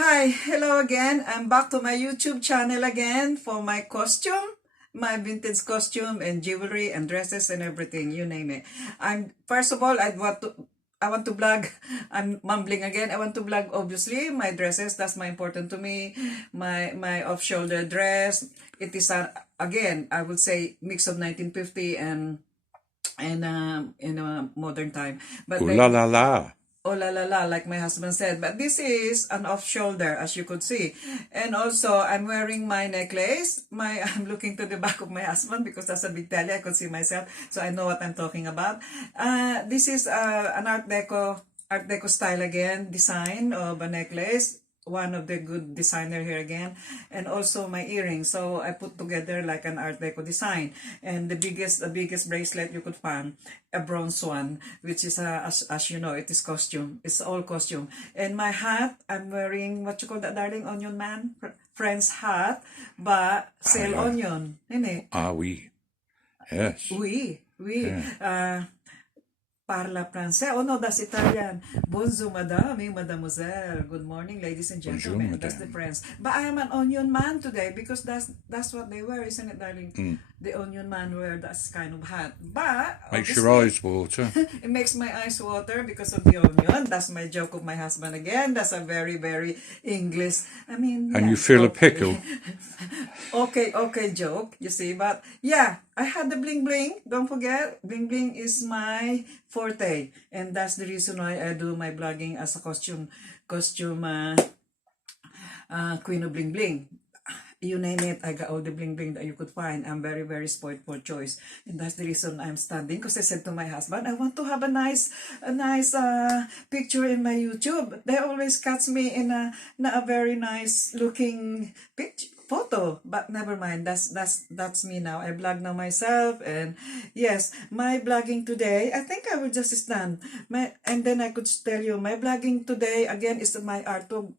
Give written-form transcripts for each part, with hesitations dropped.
Hi, hello again. I'm back to my YouTube channel again for my costume, my vintage costume and jewelry and dresses and everything, you name it. I'm first of all I want to vlog. I'm mumbling again. I want to vlog obviously my dresses. That's my important to me. My off-shoulder dress. It is again, I would say mix of 1950 and in a modern time. But Ooh la then la la. oh la la la, like my husband said. But this is an off shoulder, as you could see. And also, I'm wearing my necklace. I'm looking to the back of my husband because that's a big belly. I could see myself, so I know what I'm talking about. This is an Art Deco style again, design of a necklace. One of the good designer here again, and also my earrings. So I put together like an Art Deco design, and the biggest bracelet you could find, a bronze one, which is as you know, it is costume. It's all costume. And my hat, I'm wearing what you call that, darling, onion man, friend's hat, but sale yeah. onion, isn't it? Oui. Yes. Oui, oui. Yeah. Parla français. Oh no, that's Italian. Bonjour, madame, mademoiselle. Good morning, ladies and Bonjour, gentlemen. That's the madame. French. But I am an onion man today because that's what they wear, isn't it, darling? The onion man wear that kind of hat. But Makes your obviously, eyes water. it makes my eyes water because of the onion. That's my joke of my husband again. That's a very, very English. I mean, And yeah, you feel a okay. pickle. Okay, joke, you see. But yeah, I had the bling bling. Don't forget, bling bling is my forte. And that's the reason why I do my blogging as a costume queen of bling bling. You name it, I got all the bling bling that you could find. I'm very, very spoiled for choice. And that's the reason I'm standing. Because I said to my husband, I want to have a nice picture in my YouTube. They always catch me in a very nice looking photo, but never mind. That's me now. I blog now myself, and yes, my blogging today, I think I will just stand and then I could tell you my blogging today again is my art of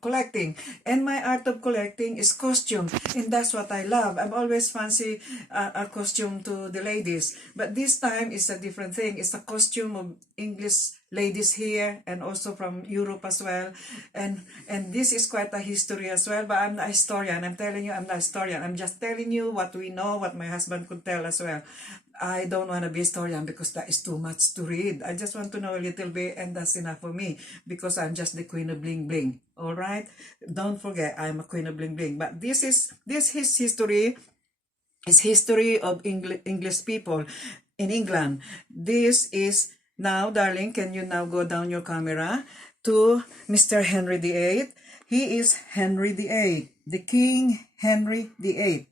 collecting, and my art of collecting is costume, and that's what I love. I'm always fancy a costume to the ladies, but this time is a different thing. It's a costume of English ladies here and also from Europe as well, and this is quite a history as well. But I'm not a historian. I'm telling you, I'm not a historian. I'm just telling you what we know, what my husband could tell as well. I don't want to be a historian because that is too much to read. I just want to know a little bit, and that's enough for me because I'm just the queen of bling bling. All right, don't forget I'm a queen of bling bling. But this is history. Is history of English people in England. This is now, darling. Can you now go down your camera to Mr. Henry VIII? He is Henry VIII, the King Henry VIII.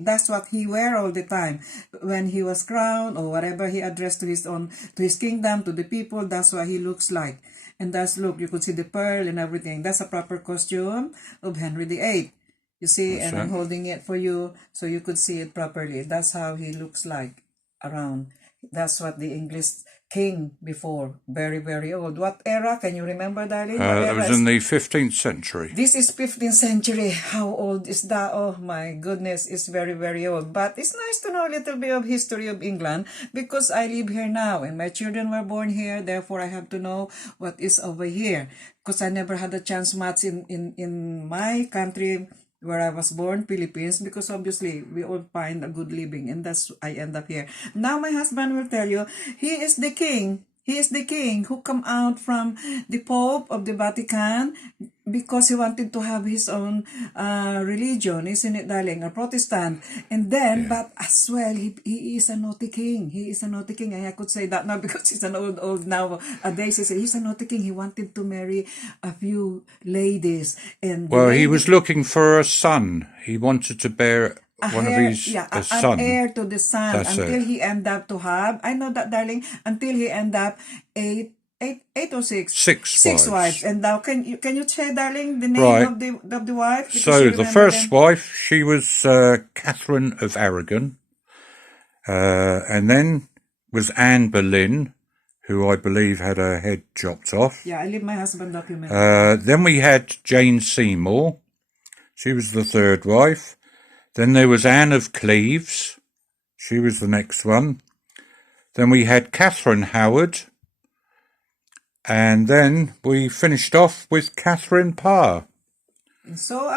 That's what he wear all the time when he was crowned or whatever he addressed to his kingdom, to the people. That's what he looks like. And that's, look, you could see the pearl and everything. That's a proper costume of Henry VIII. You see, and I'm holding it for you so you could see it properly. That's how he looks like around. That's what the English king before. Very, very old. What era? Can you remember, darling? What That era was in the 15th century. This is 15th century. How old is that? Oh my goodness, it's very, very old. But it's nice to know a little bit of history of England because I live here now and my children were born here. Therefore, I have to know what is over here because I never had a chance much in my country where I was born, Philippines, because obviously we all find a good living and that's I end up here. Now my husband will tell you, he is the king. He is the king who come out from the Pope of the Vatican because he wanted to have his own religion, isn't it, darling? A Protestant. And then, but as well, he is a naughty king. He is a naughty king. And I could say that now because he's an old nowadays. He's a naughty king. He wanted to marry a few ladies. And Well, he was looking for a son. He wanted to bear one of his a son. An heir to the son. That's until it. he end up to have, I know that, darling, until he end up eight or six? Six wives. And now can you say, darling, the name Right. of the wife? So the first wife, she was Catherine of Aragon, and then was Anne Boleyn, who I believe had her head chopped off. Yeah, I leave my husband document. Then we had Jane Seymour. She was the third wife. Then there was Anne of Cleves. She was the next one. Then we had Catherine Howard. And then we finished off with Catherine Parr. And so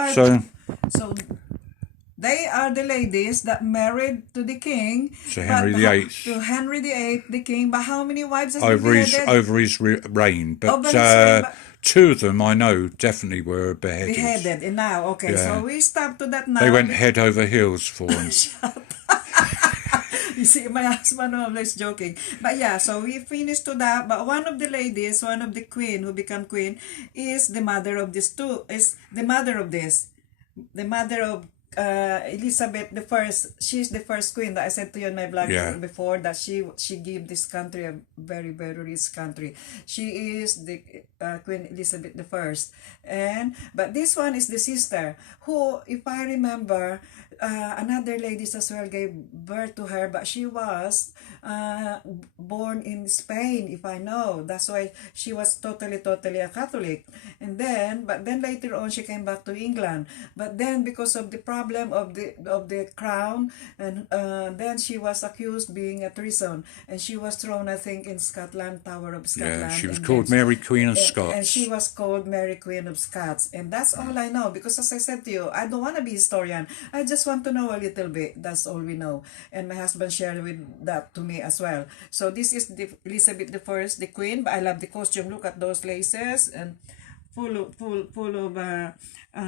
they are the ladies that married to the king. To Henry VIII. To Henry VIII, the king. But how many wives has over been his beheaded? over his reign, but Over his reign, but- two of them I know definitely were beheaded. Beheaded. And now, okay, Yeah. so we stop to that now. They went head over heels for him. You see, my husband always joking. But yeah, so we finished to that. But one of the ladies, one of the queen who become queen, is the mother of this too. Is the mother of this. The mother of Elizabeth the First. She's the first queen that I said to you in my blog Yeah. before, that she gave this country a very, very rich country. She is the Queen Elizabeth the First. But this one is the sister who, if I remember, another ladies as well gave birth to her, but she was born in Spain, if I know. That's why she was totally a Catholic. But then later on she came back to England. But then because of the problem of the crown, and then she was accused being a treason, and she was thrown, I think, in Scotland, Tower of Scotland. Yeah, she was and called then- Mary Queen of and Scots. she was called Mary Queen of Scots. And that's all I know, because as I said to you, I don't want to be a historian. I just want to know a little bit. That's all we know. And my husband shared with that to me as well. So this is the Elizabeth the First, the queen. But I love the costume. Look at those laces and full of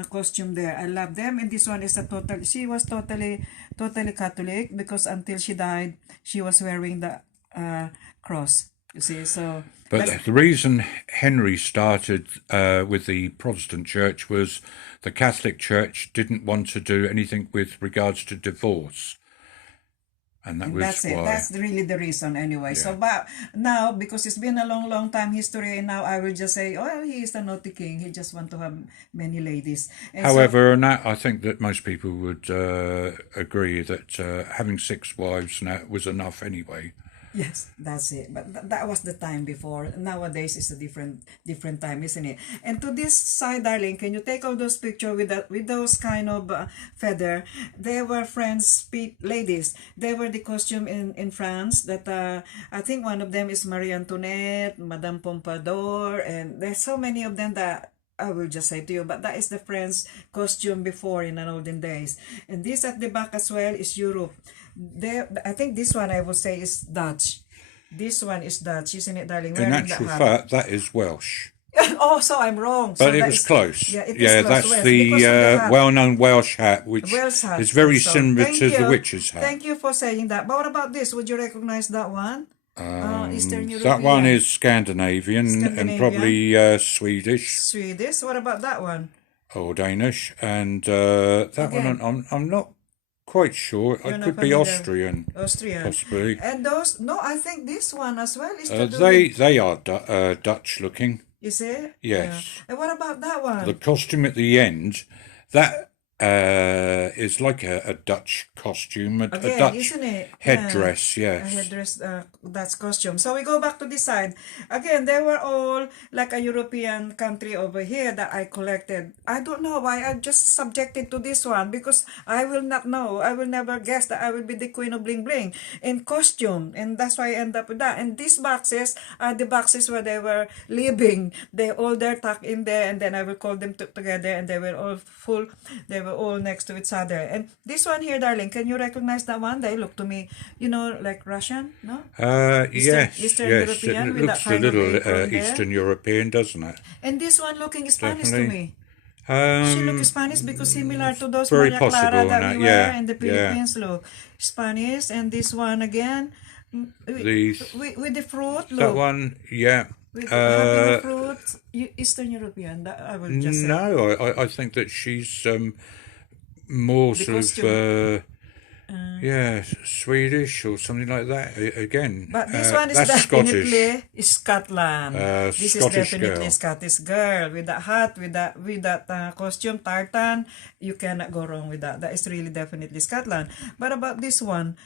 costume there. I love them. And this one is she was totally Catholic, because until she died, she was wearing the cross. You see, so. But the reason Henry started with the Protestant church was the Catholic church didn't want to do anything with regards to divorce. And that was That's it. why. That's really the reason anyway. So, but now, because it's been a long time history, and now I will just say, oh, he is a naughty king. He just want to have many ladies. And However, and that, I think that most people would agree that having 6 wives now was enough anyway. yes, that's it. But that was the time before. Nowadays is a different time, isn't it? And to this side, darling, can you take all those pictures with those kind of feather? They were French ladies. They were the costume in France. That I think one of them is Marie Antoinette, Madame Pompadour, and there's so many of them that I will just say to you, but that is the French costume before in the olden days. And this at the back as well is Europe. I think this one I will say is Dutch. This one is Dutch, isn't it, darling? In Wearing actual the hat. fact, that is Welsh. Oh, so I'm wrong. But So it that was is- close. Yeah, it is Yeah, close, that's Welsh, the because of the hat. well-known Welsh hat, which Welsh hat. is very So, similar thank to the you. witch's hat. Thank you for saying that. But what about this? Would you recognize that one? Eastern European. That one is Scandinavian, and Scandinavian. probably Swedish Swedish. What about that one? or Danish, and that Again. one I'm not quite sure. You're It not could be familiar. Austrian, Austrian. possibly. And those, no, I think this one as well is to do They are Dutch looking. you see? Yes. Yeah. And what about that one? The costume at the end, that is like a Dutch costume, a Again, Dutch isn't it? headdress. A Yes. headdress, that's costume. So we go back to this side. Again, they were all like a European country over here that I collected. I don't know why I'm just subjected to this one, because I will not know. I will never guess that I will be the queen of bling bling in costume. And that's why I end up with that. And these boxes are the boxes where they were living. They all there tucked in there, and then I will call them together, and they were all full. They were all next to each other. And this one here, darling, can you recognize that one? They look to me, like Russian, no? Yes, Eastern yes. European It with looks that a kind of little apron there. Eastern European, doesn't it? And this one looking Spanish to Definitely. me. She looks Spanish because similar to those very Maria possible Clara in that that, we yeah, wear in the yeah. Philippines. Look, Spanish. And this one again, These- with the fruit. Look, That one, yeah. with having the fruit, Eastern European. That I will just say. No, I think that she's more The sort costume. of Swedish or something like that. Again, But this one is that's definitely Scotland. This is Scottish definitely girl. Scottish girl with that hat, with that costume, tartan. You cannot go wrong with that. That is really definitely Scotland. But about this one,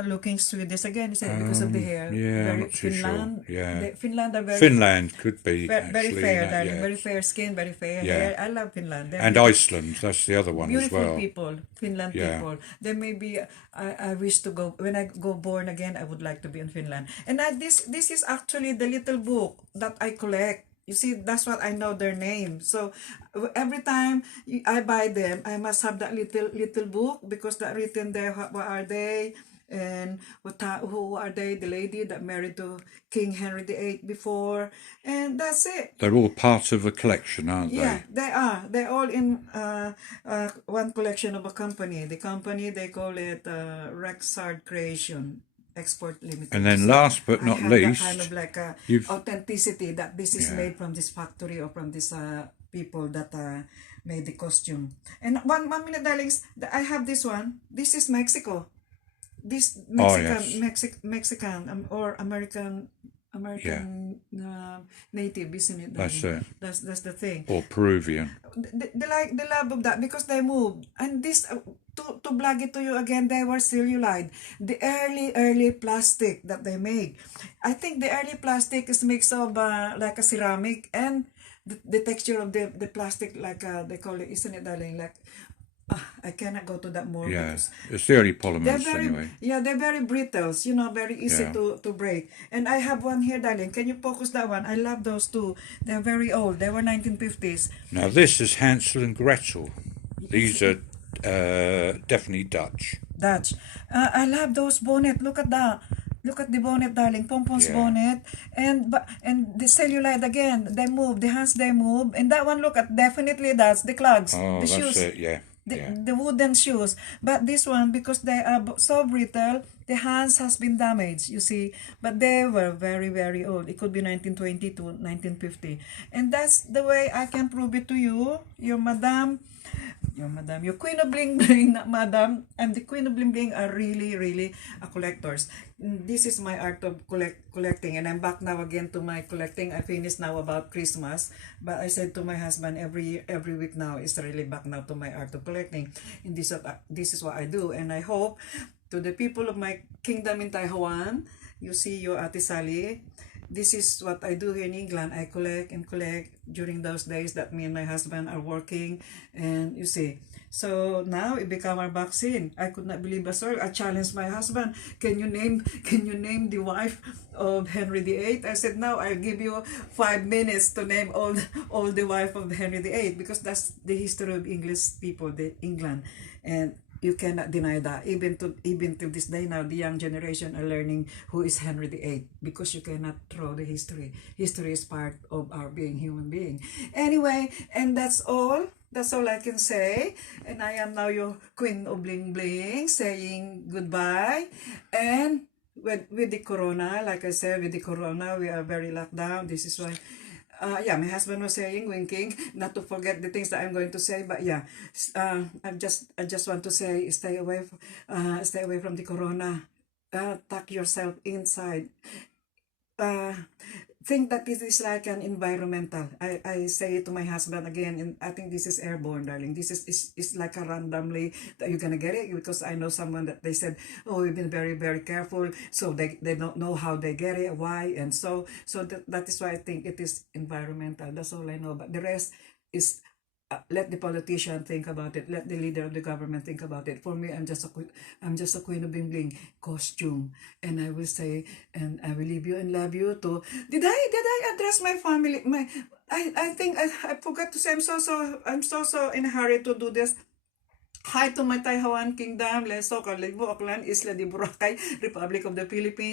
looking Swedish again? Is it because of the hair? Yeah, I'm Very not too sure. Yeah. Finland are very Finland could be very actually fair, that, darling. yeah. Very fair skin, very fair Yeah. hair. I love Finland. They're And Iceland, that's the other one as beautiful well. people, Finland Yeah. people. They may be. I wish to go when I go born again. I would like to be in Finland. And this is actually the little book that I collect. You see, that's what I know their name. So every time I buy them, I must have that little book because that written there. What are they? And who are they? The lady that married to King Henry VIII before, and that's it. They're all part of a collection, aren't Yeah, they? they are. They're all in one collection of a company. The company, they call it Rexard Creation Export Limited. And then So last but I not have that least, kind of like you've- authenticity that this is Yeah. made from this factory or from this people that made the costume. And one minute, darlings, I have this one. This is Mexico. This yes. Mexican or American native, isn't it? That's darling? it. That's the thing. Or Peruvian. They like the love of that because they moved. And this to blog it to you again, they were celluloid. The early plastic that they made. I think the early plastic is mix of like a ceramic and the texture of the plastic, like they call it, isn't it, darling? Like I cannot go to that more. Yeah, Because it's the early they're polymers very, anyway. yeah, they're very brittle, very easy Yeah. to break. And I have one here, darling. Can you focus that one? I love those two. They're very old. They were 1950s. Now this is Hansel and Gretel. These are definitely Dutch. Dutch. I love those bonnet. Look at that. Look at the bonnet, darling. Pompon's Yeah. bonnet. And the cellulite again. They move. The hands, they move. And that one, look at, definitely that's the clogs. Oh, the that's shoes. it. Yeah. The wooden shoes. But this one, because they are so brittle, the hands has been damaged, you see. But they were very, very old. It could be 1920 to 1950. And that's the way I can prove it to you. Your Queen of Bling Bling, not Madam. I'm the Queen of Bling Bling are really, really collectors. This is my art of collecting, and I'm back now again to my collecting. I finished now about Christmas, but I said to my husband every week now is really back now to my art of collecting. And this is what I do, and I hope to the people of my kingdom in Taiwan, you see your Ate Sally. This is what I do here in England. I collect and collect during those days that me and my husband are working. And you see, so now it became our vaccine. I could not believe a story. I challenged my husband. Can you name the wife of Henry VIII? I said, now I'll give you 5 minutes to name all the wife of Henry VIII, because that's the history of English people, the England. And you cannot deny that. Even till this day now, the young generation are learning who is Henry VIII, because you cannot throw the history. History is part of our being human being. Anyway, and that's all. That's all I can say. And I am now your Queen of Bling Bling, saying goodbye. And with the corona, like I said, with the corona, we are very locked down. This is why. Yeah, my husband was saying, winking, not to forget the things that I'm going to say. But yeah, I just want to say, stay away from the corona. Tuck yourself inside. Think that this is like an environmental. I say it to my husband again, and I think this is airborne, darling. This is like a randomly that you're gonna get it, because I know someone that they said, oh, we've been very, very careful, so they don't know how they get it, why, and so that is why I think it is environmental. That's all I know. But the rest is let the politician think about it. Let the leader of the government think about it. For me, I'm just a queen of bling bling costume, and I will say, and I will leave you and love you too. Did I address my family? I think I forgot to say. I'm so in a hurry to do this. Hi to my Taiwan Kingdom, Leso, Carlibo, Auckland, Isla de Boracay, Republic of the Philippines.